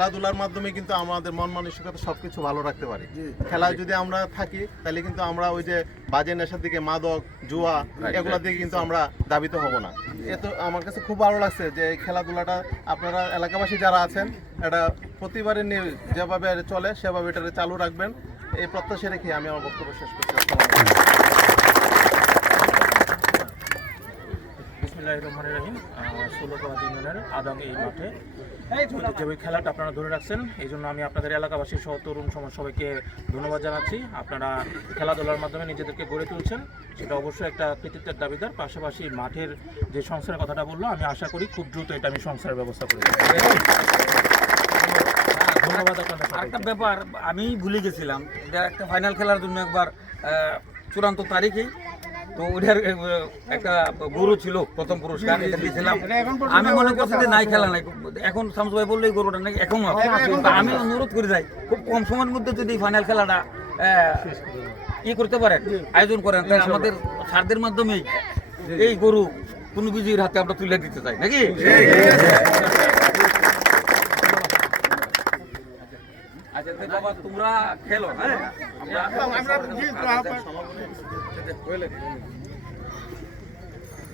খেলাধুলার মাধ্যমে কিন্তু আমাদের মন মানসিকতা সবকিছু ভালো রাখতে পারি। খেলা যদি আমরা থাকি তাহলে কিন্তু আমরা ওই যে বাজে নেশার দিকে, মাদক, জুয়া এগুলোর দিকে কিন্তু আমরা দাবিত হব না। এতো আমার কাছে খুব ভালো লাগছে যে খেলাধুলাটা আপনারা এলাকাবাসী যারা আছেন এটা প্রতিবারে যেভাবে চলে সেভাবে এটা চালু রাখবেন, এই প্রত্যাশা রেখে আমি আমার বক্তব্য শেষ করছি। বিসমিল্লাহির রহমানির রহিম। 16 ইউনিয়নের আদাং এই মাঠে যে ওই খেলাটা আপনারা ধরে রাখছেন, এই জন্য আমি আপনাদের এলাকাবাসী সহ তরুণ সমাজ সবাইকে ধন্যবাদ জানাচ্ছি। আপনারা খেলাধুলার মাধ্যমে নিজেদেরকে গড়ে তুলছেন, সেটা অবশ্যই একটা কৃতিত্বের দাবিদার। পাশাপাশি মাঠের যে সংস্কারের কথাটা বললো, আমি আশা করি খুব দ্রুত এটা আমি সংস্কারের ব্যবস্থা করি। ধন্যবাদ আপনাদের। আরেকটা ব্যাপার আমি ভুলে গেছিলাম, এটা একটা ফাইনাল খেলার জন্য একবার চূড়ান্ত তারিখেই তো ওটার একটা গরু ছিল, প্রথম পুরস্কার এটা দিয়েছিলাম। আমি মনে করছি যে নাই খেলা নাই, এখন শামসু ভাই বললে গরুটা নাকি এখন আমি অনুরোধ করে যাই খুব কম সময়ের মধ্যে যদি ফাইনাল খেলাটা করতে পারেন, আয়োজন করেন, তাই আমাদের সারদের মাধ্যমেই এই গরু কোনো বিজয়ীর হাতে আমরা তুলে দিতে চাই নাকি। আচ্ছা বাবা তোমরা খেলো, হ্যাঁ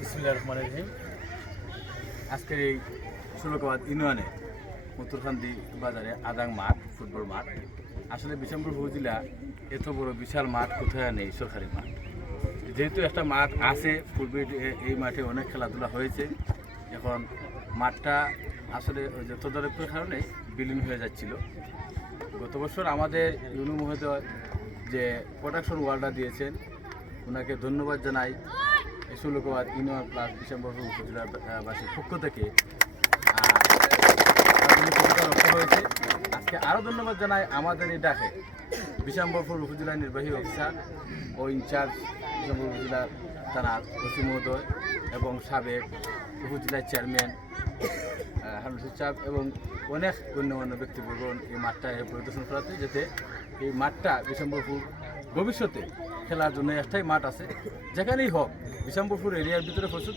বিসমিল্লাহির রহমানির রহিম। আজকের এই ষোলকাবাদ ইউনিয়নে উত্তরকান্দি বাজারে আদাং মাঠ, ফুটবল মাঠ। আসলে বিশাম্বর উপজেলা এত বড় বিশাল মাঠ কোথায় নেই, সরকারি মাঠ। যেহেতু একটা মাঠ আছে পূর্বে, এই মাঠে অনেক খেলাধুলা হয়েছে। এখন মাঠটা আসলে ওই যে তদারকির কারণে বিলীন হয়ে যাচ্ছিল। গত বছর আমাদের ইউনু মহোদয় যে প্রোটেকশন ওয়ালটা দিয়েছেন, ওনাকে ধন্যবাদ জানাই। এই ষোলকাবাদ ইউনিয়ন প্লাস বিশাম্বরপুর উপজেলাবাসীর পক্ষ থেকে রক্ষা হয়েছে। আজকে আরও ধন্যবাদ জানাই আমাদের এই ডাকে বিশাম্বরপুর উপজেলার নির্বাহী অফিসার ও ইনচার্জ বিশাম্বরপুর উপজেলা থানার ওসি মহোদয় এবং সাবেক উপজেলার চেয়ারম্যান হারুন সাহেব এবং অনেক গণ্যমান্য ব্যক্তিবর্গ এই মাঠটা পরিদর্শন করাতে, যাতে এই মাঠটা বিশাম্বরপুর ভবিষ্যতে খেলার জন্য একটাই মাঠ আছে, যেখানেই হোক বিশাম্বরপুর এরিয়ার ভিতরে প্রচুর